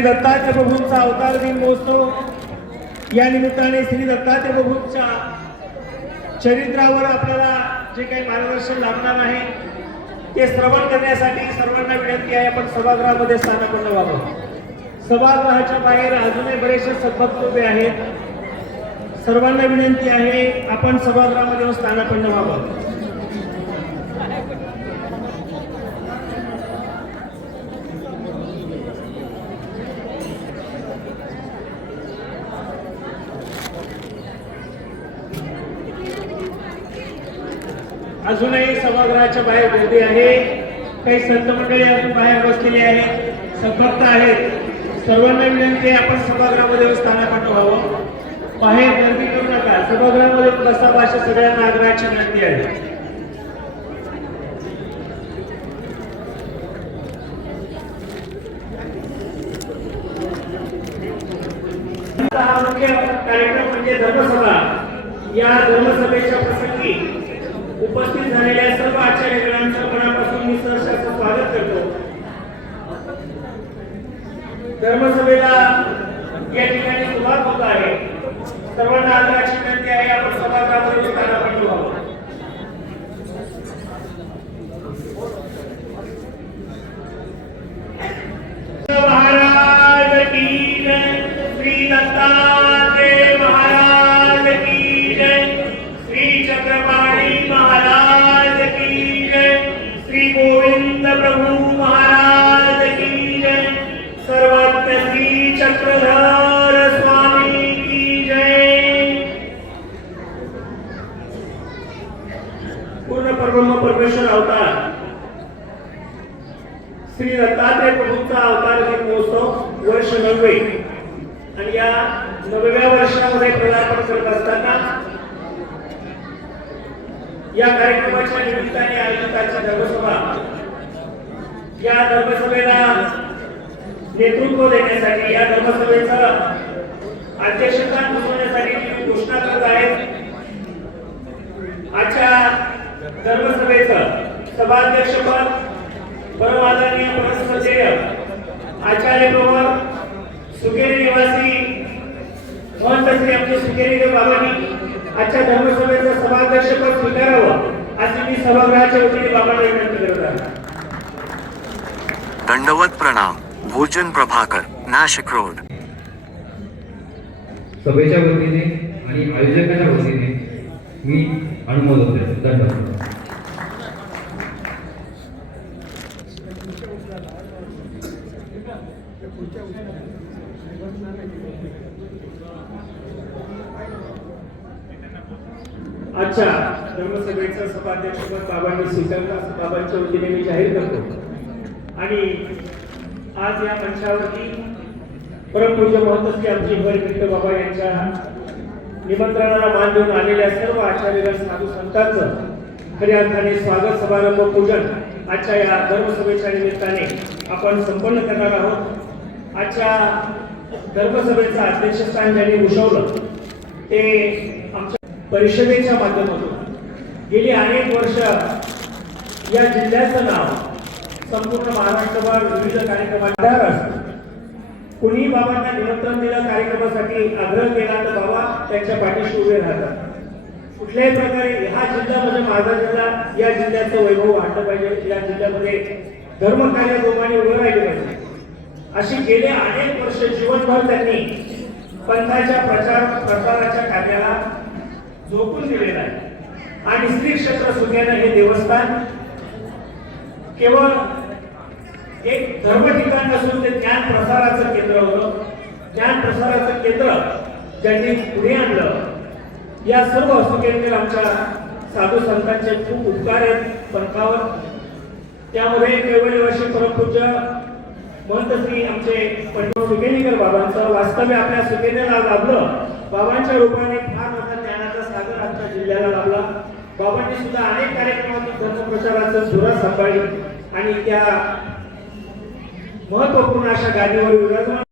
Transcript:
श्री दत्तात्रय प्रभूंचा अवतार दिन महोत्सव या निमित्ताने श्री दत्तात्रय प्रभूंच्या चरित्रावर आपल्याला जे काही मार्गदर्शन लाभणार आहे ते श्रवण करण्यासाठी सर्वांना विनंती आहे आपण सभागृहामध्ये स्थानापन्न व्हावं। सभागृहाच्या बाहेर अजूनही बरेचसे सद्भक्त उभे आहेत। सर्वांना विनंती आहे आपण सभागृहामध्ये स्थानापन्न व्हावं। अजूनही सभागृहाच्या बाहेर गर्दी आहे। काही संत मंडळी अजून बाहेर बसलेली आहेत, सद्भक्त आहेत। सर्वांना विनंती आहे आपण सभागृहामध्ये स्थानापन्न व्हावं। बाहेर गर्दी करू नका, सभागृहामध्ये बसावं अशा सगळ्यांना आग्रहाची विनंती आहे। हा मुख्य कार्यक्रम म्हणजे धर्मसभा। या धर्मसभेच्या प्रसंगी उपस्थित झालेल्या सर्व आचार्यगणांचं मनापासून मी सहर्ष स्वागत करतो। धर्मसभेला या ठिकाणी सुरुवात होत आहे। सर्वांना आग्रहाची विनंती आहे आपण सभागृहामध्ये स्थानापन्न व्हावं। महाराज की जय, श्री दत्तात्रय महाराज की जय, श्री चक्रपाणी महाराज की जय, श्री गोविंद प्रभु महाराज की जय, सर्वत्र श्री चक्रधर स्वामी की जय। पूर्ण परब्रह्म परमेश्वर अवतार श्री दत्तात्रय प्रभूंचा अवतार दिन महोत्सव वर्ष 90 आणि या 90व्या वर्षामध्ये पदार्पण करत असताना या कार्यक्रमाच्या निमित्ताने आयोजित आजची धर्मसभा, या धर्मसभेला नेतृत्व देण्यासाठी, या धर्मसभेचं अध्यक्षस्थान भूषवण्यासाठी जी घोषणा करत आहेत, आजच्या धर्मसभेचं सभाध्यक्षपद परमादरणीय परमश्रद्धेय आचार्य प्रवर सुकेरी निवासी महंत श्री आमचे सुकेरीदेव बाबांनी आजच्या धर्मसभेचं सभाध्यक्षपद स्वीकारावं अशी मी सभागृहाच्या वतीने बाबांना विनंती करत आहे। दंडवत प्रणाम। भोजन प्रभाकर, नाशिक रोड। सभेच्या वतीने आणि आयोजकांच्या वतीने मी अनुमोदन देतो। धन्यवाद। आजच्या धर्मसभेचं सभाध्यक्षपद बाबांनी स्वीकारलं असं बाबांच्या वतीने मी जाहीर करतो। आणि आज या मंचावरती परमपूज्य महंत श्री आमचे हरिमित्र बाबा यांच्या निमंत्रणाला मान देऊन आलेल्या सर्व आचार्य साधू संतांचं खऱ्या अर्थाने स्वागत समारंभ पूजन आजच्या या धर्मसभेच्या निमित्ताने आपण संपन्न करणार आहोत। आजच्या धर्मसभेचं अध्यक्षस्थान ज्यांनी भूषवलं ते आमच्या परिषदेच्या माध्यमातून गेली अनेक वर्ष या जिल्ह्याचं नाव संपूर्ण महाराष्ट्रभर विविध कार्यक्रमांना असतं। कुणी बाबांना निमंत्रण दिलं कार्यक्रमासाठी, आग्रह केला तर बाबा त्यांच्या पाठीशी उभे राहतात। कुठल्याही प्रकारे हा जिल्हा म्हणजे माझा जिल्हा, या जिल्ह्याचं वैभव वाढलं पाहिजे, या जिल्ह्यामध्ये धर्मकार्य जोमाने उभं राहिले पाहिजे अशी गेले अनेक वर्ष जीवनभर त्यांनी पंथाच्या प्रसाराच्या कार्याला झोकून दिलेला आहे। आणि श्री क्षेत्र सुख्यानं हे देवस्थान केवळ एक धर्म ठिकाण नसून ते ज्ञान प्रसाराचं केंद्र होतं। ज्ञान प्रसाराचं केंद्र ज्यांनी पुढे आणलं, या सर्व सुखेंद्र आमच्या साधू संतांचे खूप उपकार आहेत पंथावर। त्यामध्ये कैवल्यवासी परमपूज्य महंत श्री आमचे पंडित सुकेनीकर बाबांचं वास्तव्य आपल्या सुकेनेला लाभलं। बाबांच्या रूपाने फार मोठा ज्ञानाचा सागर आमच्या जिल्ह्याला लाभला। बाबांनी सुद्धा अनेक कार्यक्रमातून धर्मप्रचाराचं धुरा सांभाळली आणि त्या महत्वपूर्ण अशा गादीवर विराजमान